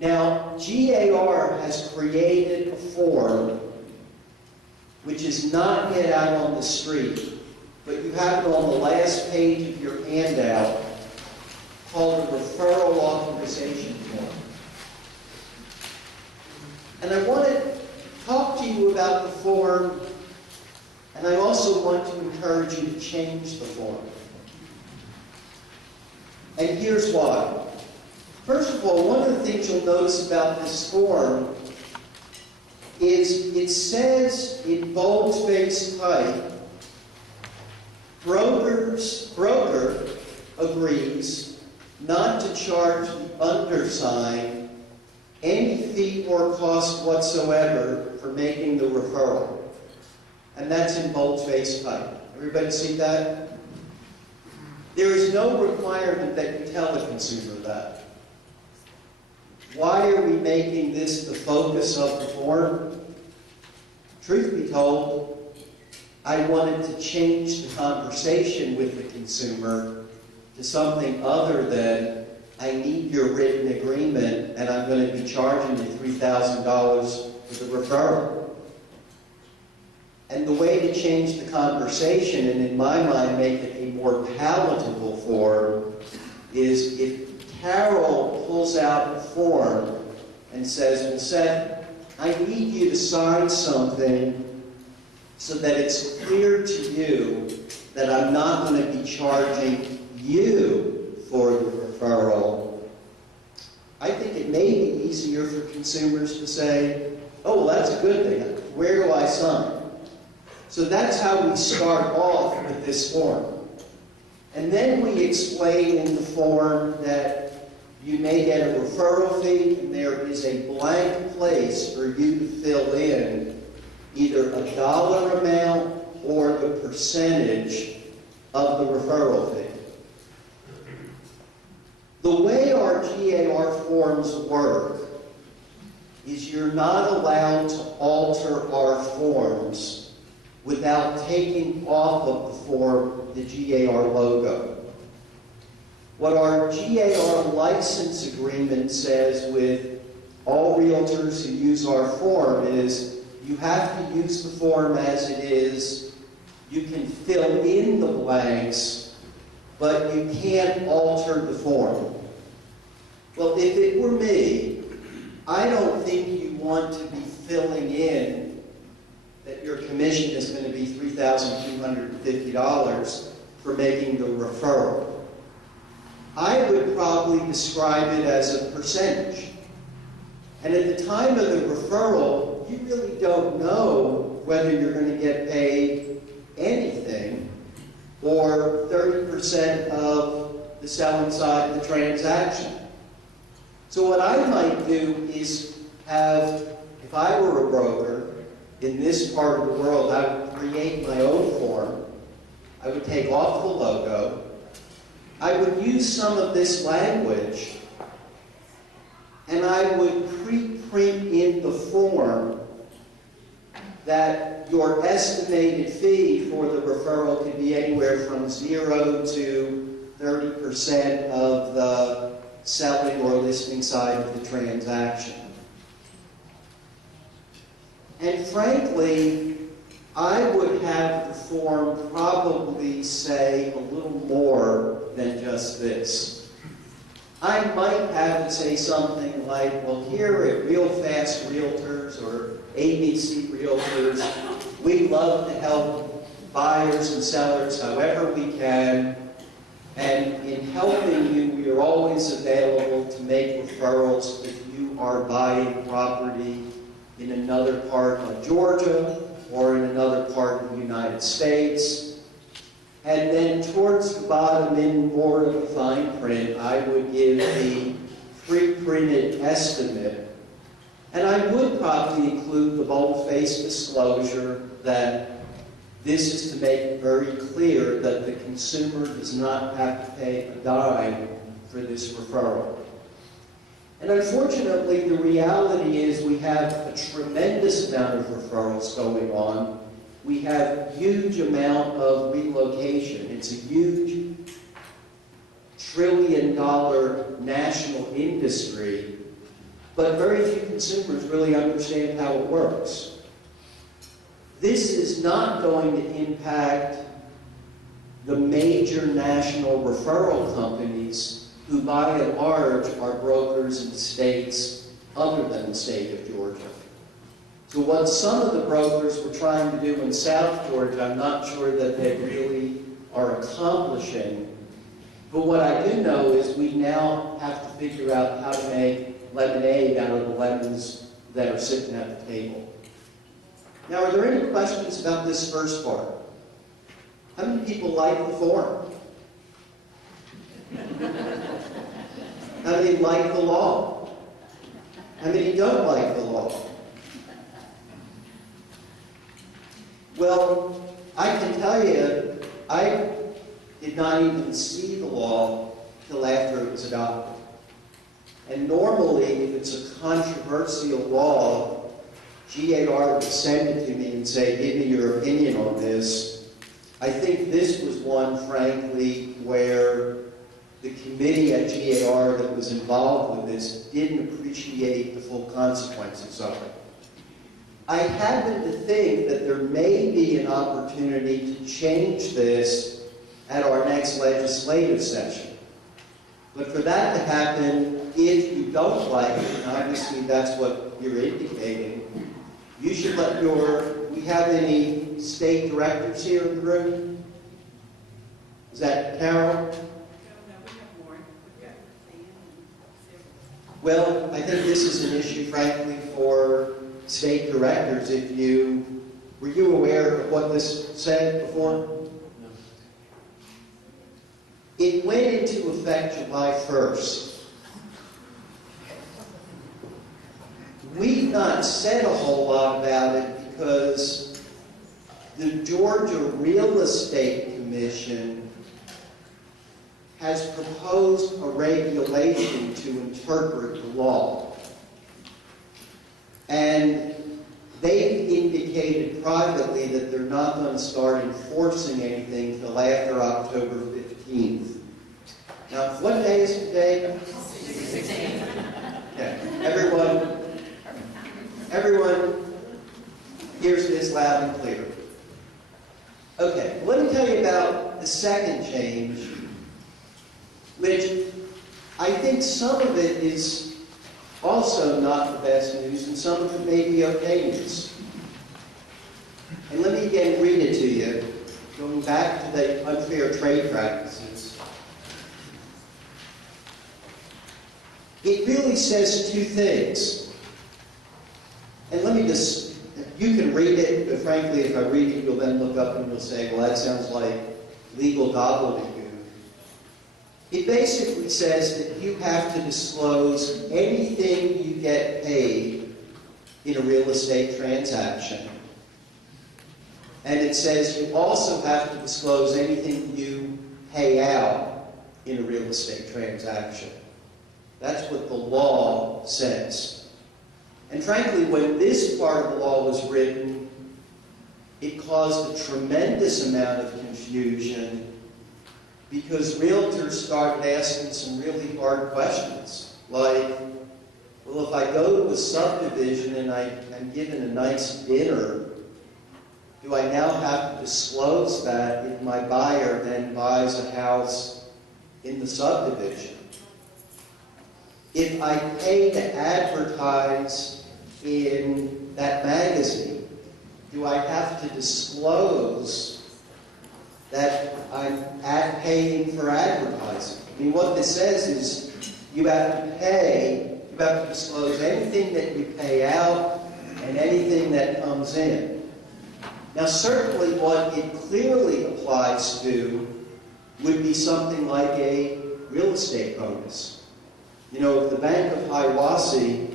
Now, GAR has created a form which is not yet out on the street, but you have it on the last page of your handout, called a referral authorization form. And I want to talk to you about the form, and I also want to encourage you to change the form. And here's why. First of all, one of the things you'll notice about this form is it says in bold-faced type, broker agrees not to charge the undersigned any fee or cost whatsoever for making the referral. And that's in bold-faced type. Everybody see that? There is no requirement that you tell the consumer that. Why are we making this the focus of the form? Truth be told, I wanted to change the conversation with the consumer to something other than, I need your written agreement and I'm going to be charging you $3,000 for the referral. And the way to change the conversation, and in my mind make it a more palatable form, is if Carol pulls out a form and says, well, Seth, I need you to sign something so that it's clear to you that I'm not going to be charging you for the referral. I think it may be easier for consumers to say, oh, well, that's a good thing. Where do I sign? So that's how we start off with this form. And then we explain in the form that you may get a referral fee, and there is a blank place for you to fill in either a dollar amount or the percentage of the referral fee. The way our GAR forms work is you're not allowed to alter our forms without taking off of the form the GAR logo. What our GAR license agreement says with all realtors who use our form is you have to use the form as it is. You can fill in the blanks, but you can't alter the form. Well, if it were me, I don't think you want to be filling in that your commission is going to be $3,250 for making the referral. I would probably describe it as a percentage. And at the time of the referral, you really don't know whether you're going to get paid anything or 30% of the selling side of the transaction. So what I might do is have, if I were a broker in this part of the world, I would create my own form. I would take off the logo. I would use some of this language, and I would pre-print in the form that your estimated fee for the referral could be anywhere from 0 to 30% of the selling or listing side of the transaction. And frankly, I would have the form probably say a little more than just this. I might have it say something like, well, here at Real Fast Realtors or ABC Realtors, we love to help buyers and sellers however we can. And in helping you, we are always available to make referrals if you are buying property in another part of Georgia or in another part of the United States. And then towards the bottom, in more of the fine print, I would give the pre-printed estimate. And I would probably include the bold-faced disclosure that this is to make it very clear that the consumer does not have to pay a dime for this referral. And unfortunately, the reality is we have a tremendous amount of referrals going on. We have a huge amount of relocation. It's a huge $1 trillion national industry. but very few consumers really understand how it works. This is not going to impact the major national referral companies who by and large are brokers in states other than the state of Georgia. So what some of the brokers were trying to do in South Georgia, I'm not sure that they really are accomplishing. But what I do know is we now have to figure out how to make lemonade out of the lemons that are sitting at the table. Now, are there any questions about this first part? How many people like the form? How many like the law? How many don't like the law? Well, I can tell you, I did not even see the law till after it was adopted. And normally, if it's a controversial law, GAR would send it to me and say, give me your opinion on this. I think this was one, frankly, where the committee at GAR that was involved with this didn't appreciate the full consequences of it. I happen to think that there may be an opportunity to change this at our next legislative session. But for that to happen, if you don't like it, and obviously that's what you're indicating, you should let we have any state directors here in the room? Is that Carol? No, we have more. We've got Sam and several. Well, I think this is an issue, frankly, for state directors. Were you aware of what this said before? No. It went into effect July 1st. We've not said a whole lot about it because the Georgia Real Estate Commission has proposed a regulation to interpret the law. And they've indicated privately that they're not going to start enforcing anything until after October 15th. Now, what day is today? 16th. Yeah. Everyone hears this loud and clear. Okay, let me tell you about the second change, which I think some of it is also not the best news, and some of it may be okay news. And let me again read it to you, going back to the unfair trade practices. It really says two things. And let me just, you can read it, but frankly, if I read it, you'll then look up and you'll say, well, that sounds like legal gobbledygook. It basically says that you have to disclose anything you get paid in a real estate transaction. And it says you also have to disclose anything you pay out in a real estate transaction. That's what the law says. And frankly, when this part of the law was written, it caused a tremendous amount of confusion because realtors started asking some really hard questions. Like, well, if I go to a subdivision and I'm given a nice dinner, do I now have to disclose that if my buyer then buys a house in the subdivision? If I pay to advertise in that magazine, do I have to disclose that I'm paying for advertising? I mean, what this says is you have to disclose anything that you pay out and anything that comes in. Now, certainly what it clearly applies to would be something like a real estate bonus. You know, if the Bank of Hiawassee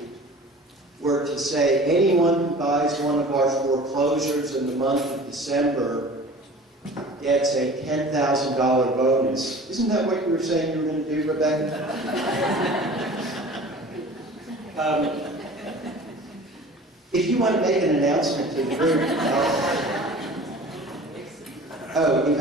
were to say anyone who buys one of our foreclosures in the month of December gets a $10,000 bonus. Isn't that what you were saying you were going to do, Rebecca? If you want to make an announcement to the group, you have